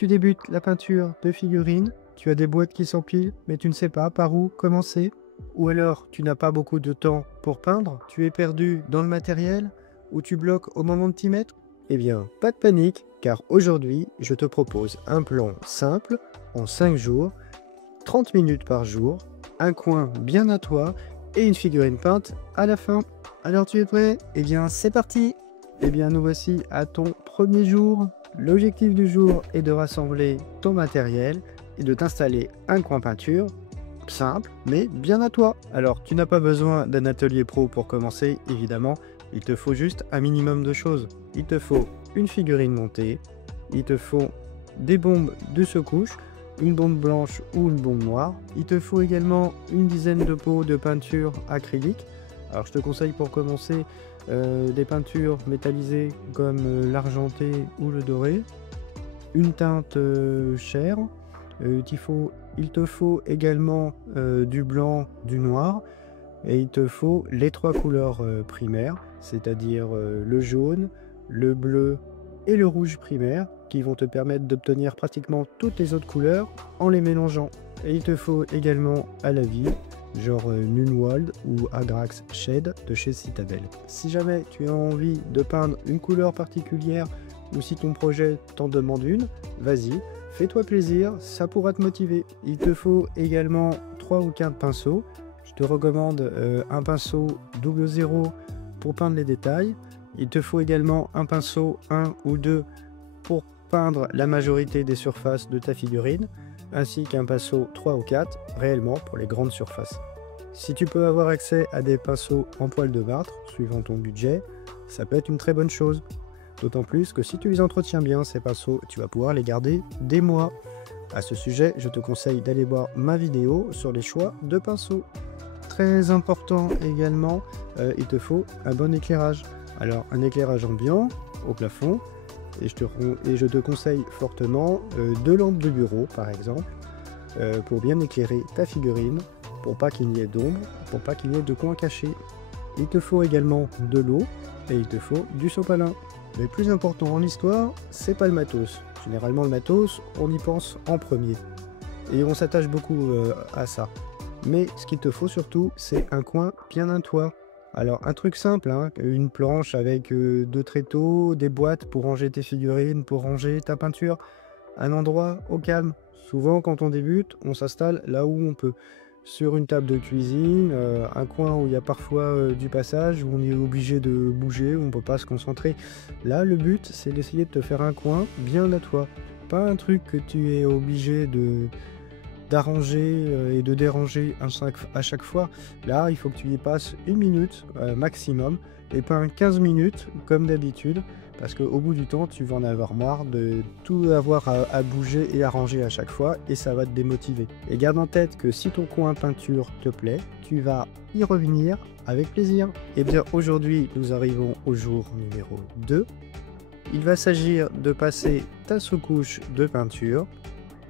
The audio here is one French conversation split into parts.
Tu débutes la peinture de figurines, tu as des boîtes qui s'empilent, mais tu ne sais pas par où commencer. Ou alors tu n'as pas beaucoup de temps pour peindre, tu es perdu dans le matériel, ou tu bloques au moment de t'y mettre. Eh bien, pas de panique, car aujourd'hui, je te propose un plan simple, en 5 jours, 30 minutes par jour, un coin bien à toi, et une figurine peinte à la fin. Alors tu es prêt? Eh bien, c'est parti! Eh bien, nous voici à ton premier jour. L'objectif du jour est de rassembler ton matériel et de t'installer un coin peinture simple, mais bien à toi. Alors, tu n'as pas besoin d'un atelier pro pour commencer, évidemment. Il te faut juste un minimum de choses. Il te faut une figurine montée, il te faut des bombes de secouche, une bombe blanche ou une bombe noire. Il te faut également une dizaine de pots de peinture acrylique. Alors, je te conseille pour commencer des peintures métallisées comme l'argenté ou le doré, une teinte chère, il te faut également du blanc, du noir, et il te faut les 3 couleurs primaires, c'est-à-dire le jaune, le bleu et le rouge primaire, qui vont te permettre d'obtenir pratiquement toutes les autres couleurs en les mélangeant. Et il te faut également à la vie, genre Nunwald ou Agrax Shade de chez Citadel. Si jamais tu as envie de peindre une couleur particulière ou si ton projet t'en demande une, vas-y, fais-toi plaisir, ça pourra te motiver. Il te faut également 3 ou 4 pinceaux. Je te recommande un pinceau 00 pour peindre les détails. Il te faut également un pinceau 1 ou 2 pour peindre la majorité des surfaces de ta figurine, ainsi qu'un pinceau 3 ou 4 réellement pour les grandes surfaces. Si tu peux avoir accès à des pinceaux en poil de martre, suivant ton budget, ça peut être une très bonne chose. D'autant plus que si tu les entretiens bien, ces pinceaux, tu vas pouvoir les garder des mois. À ce sujet, je te conseille d'aller voir ma vidéo sur les choix de pinceaux. Très important également, il te faut un bon éclairage. Alors un éclairage ambiant au plafond, et je te conseille fortement 2 lampes de bureau par exemple, pour bien éclairer ta figurine, pour pas qu'il n'y ait d'ombre, pour pas qu'il n'y ait de coins cachés. Il te faut également de l'eau et il te faut du sopalin. Le plus important en histoire, c'est pas le matos. Généralement le matos, on y pense en premier. Et on s'attache beaucoup à ça. Mais ce qu'il te faut surtout, c'est un coin bien à toi. Alors un truc simple, hein, une planche avec 2 tréteaux, des boîtes pour ranger tes figurines, pour ranger ta peinture. Un endroit au calme. Souvent quand on débute, on s'installe là où on peut. Sur une table de cuisine, un coin où il y a parfois du passage, où on est obligé de bouger, où on ne peut pas se concentrer. Là, le but, c'est d'essayer de te faire un coin bien à toi. Pas un truc que tu es obligé d'arranger et de déranger à chaque fois. Là, il faut que tu y passes 1 minute maximum, et pas 15 minutes comme d'habitude, parce qu'au bout du temps, tu vas en avoir marre de tout avoir à bouger et à ranger à chaque fois, et ça va te démotiver. Et garde en tête que si ton coin peinture te plaît, tu vas y revenir avec plaisir. Et bien aujourd'hui, nous arrivons au jour numéro 2. Il va s'agir de passer ta sous-couche de peinture,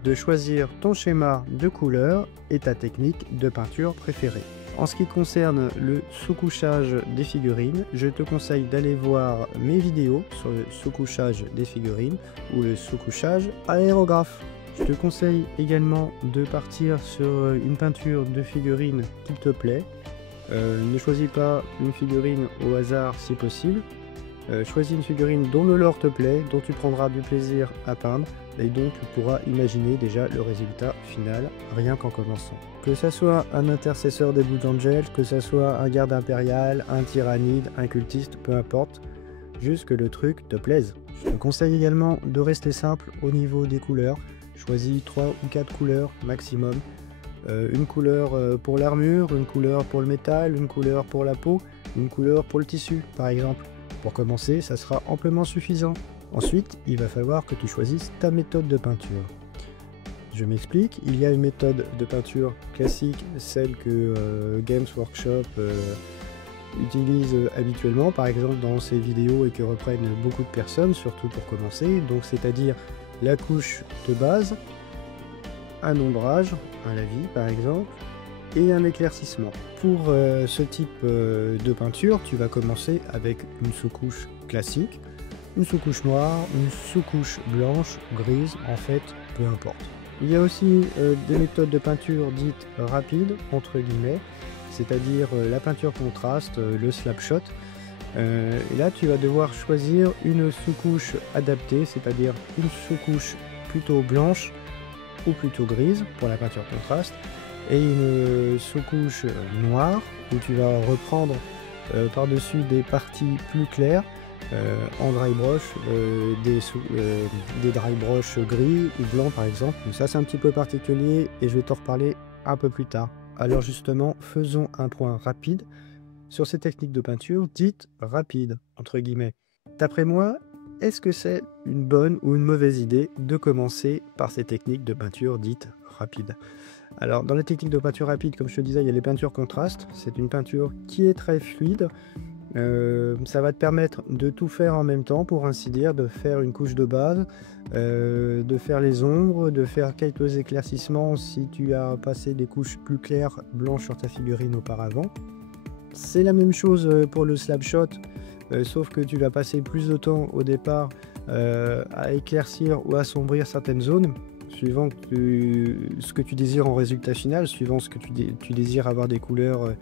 de choisir ton schéma de couleur et ta technique de peinture préférée. En ce qui concerne le sous-couchage des figurines, je te conseille d'aller voir mes vidéos sur le sous-couchage des figurines ou le sous-couchage aérographe. Je te conseille également de partir sur une peinture de figurine qui te plaît. Ne choisis pas une figurine au hasard si possible. Choisis une figurine dont le lore te plaît, dont tu prendras du plaisir à peindre et dont tu pourras imaginer déjà le résultat final rien qu'en commençant. Que ça soit un intercesseur des Blue Angels, que ça soit un garde impérial, un tyrannide, un cultiste, peu importe, juste que le truc te plaise. Je te conseille également de rester simple au niveau des couleurs. Choisis 3 ou 4 couleurs maximum. Une couleur pour l'armure, une couleur pour le métal, une couleur pour la peau, une couleur pour le tissu par exemple. Pour commencer, ça sera amplement suffisant. Ensuite, il va falloir que tu choisisses ta méthode de peinture. Je m'explique, il y a une méthode de peinture classique, celle que Games Workshop utilise habituellement, par exemple dans ses vidéos et que reprennent beaucoup de personnes, surtout pour commencer. Donc c'est-à-dire la couche de base, un ombrage, un lavis par exemple, et un éclaircissement. Pour ce type de peinture, tu vas commencer avec une sous-couche classique, une sous-couche noire, une sous-couche blanche, grise, en fait, peu importe. Il y a aussi des méthodes de peinture dites rapides, entre guillemets, c'est-à-dire la peinture contraste, le slapshot. Et là, tu vas devoir choisir une sous-couche adaptée, c'est-à-dire une sous-couche plutôt blanche ou plutôt grise pour la peinture contraste, et une sous-couche noire où tu vas reprendre par-dessus des parties plus claires en dry brush, des dry brush gris ou blanc par exemple. Donc ça c'est un petit peu particulier et je vais t'en reparler un peu plus tard. Alors justement, faisons un point rapide sur ces techniques de peinture dites rapides, entre guillemets. D'après moi, est-ce que c'est une bonne ou une mauvaise idée de commencer par ces techniques de peinture dites rapides? Alors, dans les techniques de peinture rapide, comme je te disais, il y a les peintures contrastes. C'est une peinture qui est très fluide. Ça va te permettre de tout faire en même temps, pour ainsi dire, de faire une couche de base, de faire les ombres, de faire quelques éclaircissements si tu as passé des couches plus claires blanches sur ta figurine auparavant. C'est la même chose pour le slapshot, sauf que tu vas passer plus de temps au départ à éclaircir ou assombrir certaines zones, suivant ce que tu désires en résultat final, suivant ce que tu désires avoir des couleurs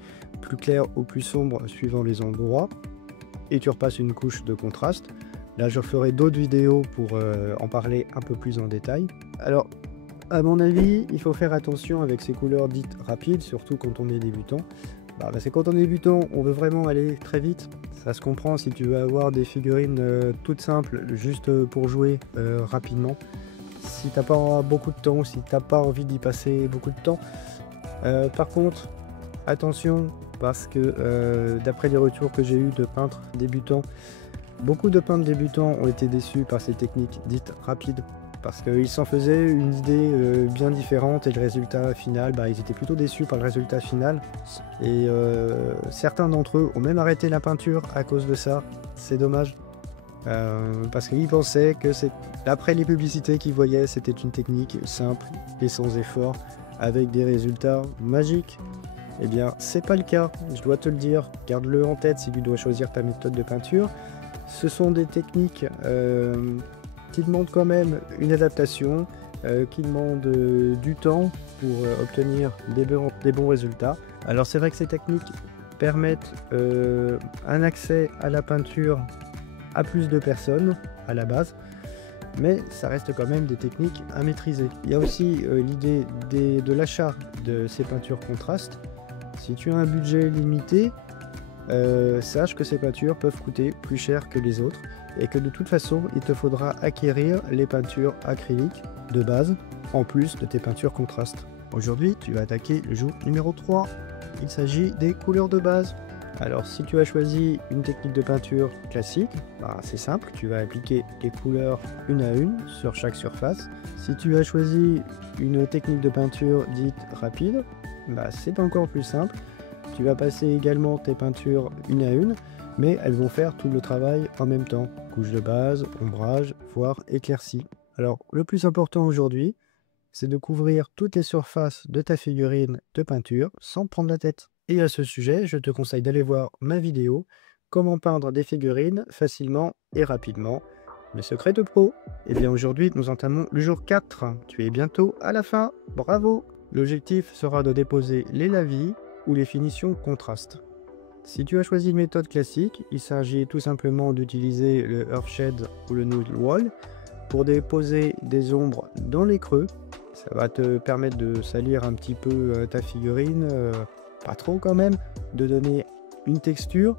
plus claires ou plus sombres suivant les endroits, et tu repasses une couche de contraste. Là je ferai d'autres vidéos pour en parler un peu plus en détail. Alors à mon avis, il faut faire attention avec ces couleurs dites rapides, surtout quand on est débutant. Parce que quand on est débutant, on veut vraiment aller très vite. Ça se comprend si tu veux avoir des figurines toutes simples, juste pour jouer rapidement. Si t'as pas beaucoup de temps, si t'as pas envie d'y passer beaucoup de temps. Par contre, attention, parce que d'après les retours que j'ai eu de peintres débutants, beaucoup de peintres débutants ont été déçus par ces techniques dites rapides. Parce qu'ils s'en faisaient une idée bien différente et le résultat final, ils étaient plutôt déçus par le résultat final. Et certains d'entre eux ont même arrêté la peinture à cause de ça. C'est dommage. Parce qu'ils pensaient que d'après les publicités qu'ils voyaient, c'était une technique simple et sans effort, avec des résultats magiques. Eh bien, c'est pas le cas, je dois te le dire. Garde-le en tête si tu dois choisir ta méthode de peinture. Ce sont des techniques qui demandent quand même une adaptation, qui demandent du temps pour obtenir des bons résultats. Alors c'est vrai que ces techniques permettent un accès à la peinture à plus de personnes à la base, mais ça reste quand même des techniques à maîtriser. Il y a aussi l'idée de l'achat de ces peintures contrastes. Si tu as un budget limité, sache que ces peintures peuvent coûter plus cher que les autres et que de toute façon il te faudra acquérir les peintures acryliques de base en plus de tes peintures contrastes. Aujourd'hui tu vas attaquer le jour numéro 3. Il s'agit des couleurs de base. Alors si tu as choisi une technique de peinture classique, c'est simple, tu vas appliquer les couleurs une à une sur chaque surface. Si tu as choisi une technique de peinture dite rapide, c'est encore plus simple. Tu vas passer également tes peintures une à une, mais elles vont faire tout le travail en même temps. Couche de base, ombrage, voire éclaircie. Alors le plus important aujourd'hui, c'est de couvrir toutes les surfaces de ta figurine de peinture sans prendre la tête. Et à ce sujet, je te conseille d'aller voir ma vidéo « Comment peindre des figurines facilement et rapidement ». Le secret de pro. Et bien aujourd'hui, nous entamons le jour 4. Tu es bientôt à la fin. Bravo! L'objectif sera de déposer les lavis ou les finitions contrastes. Si tu as choisi une méthode classique, il s'agit tout simplement d'utiliser le Earthshade ou le Noodle Wall pour déposer des ombres dans les creux. Ça va te permettre de salir un petit peu ta figurine, pas trop quand même, de donner une texture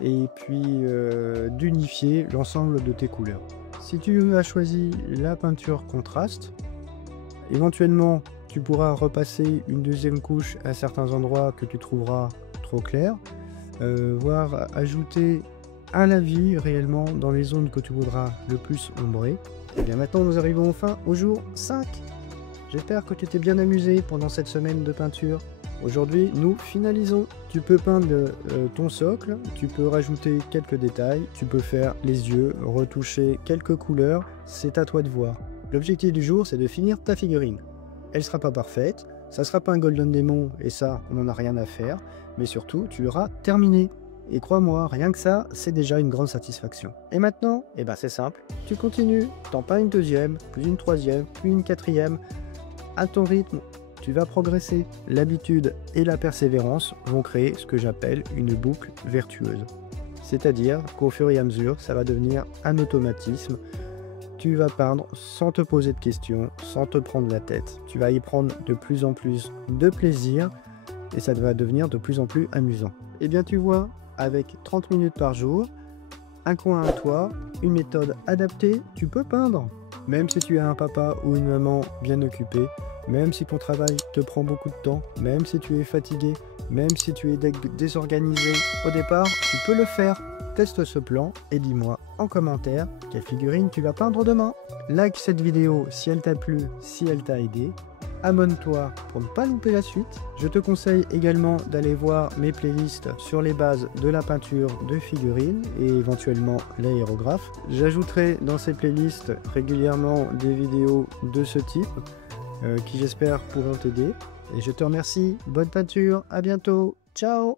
et puis d'unifier l'ensemble de tes couleurs. Si tu as choisi la peinture contraste, éventuellement tu pourras repasser une deuxième couche à certains endroits que tu trouveras trop clairs, voire ajouter un lavis réellement dans les zones que tu voudras le plus ombrer. Et bien maintenant nous arrivons enfin au jour 5. J'espère que tu t'es bien amusé pendant cette semaine de peinture. Aujourd'hui nous finalisons. Tu peux peindre ton socle, tu peux rajouter quelques détails, tu peux faire les yeux, retoucher quelques couleurs, c'est à toi de voir. L'objectif du jour c'est de finir ta figurine. Elle sera pas parfaite, ça sera pas un Golden Demon et ça on n'en a rien à faire, mais surtout tu l'auras terminé. Et crois-moi, rien que ça, c'est déjà une grande satisfaction. Et maintenant, eh ben c'est simple, tu continues, t'en peins une deuxième, puis une troisième, puis une quatrième, à ton rythme. Tu vas progresser. L'habitude et la persévérance vont créer ce que j'appelle une boucle vertueuse. C'est-à-dire qu'au fur et à mesure, ça va devenir un automatisme. Tu vas peindre sans te poser de questions, sans te prendre la tête. Tu vas y prendre de plus en plus de plaisir et ça va devenir de plus en plus amusant. Eh bien tu vois, avec 30 minutes par jour, un coin à toi, une méthode adaptée, tu peux peindre. Même si tu as un papa ou une maman bien occupée, même si ton travail te prend beaucoup de temps, même si tu es fatigué, même si tu es désorganisé au départ, tu peux le faire. Teste ce plan et dis-moi en commentaire quelle figurine tu vas peindre demain. Like cette vidéo si elle t'a plu, si elle t'a aidé. Abonne-toi pour ne pas louper la suite. Je te conseille également d'aller voir mes playlists sur les bases de la peinture de figurines et éventuellement l'aérographe. J'ajouterai dans ces playlists régulièrement des vidéos de ce type qui j'espère pourront t'aider. Et je te remercie, bonne peinture, à bientôt, ciao!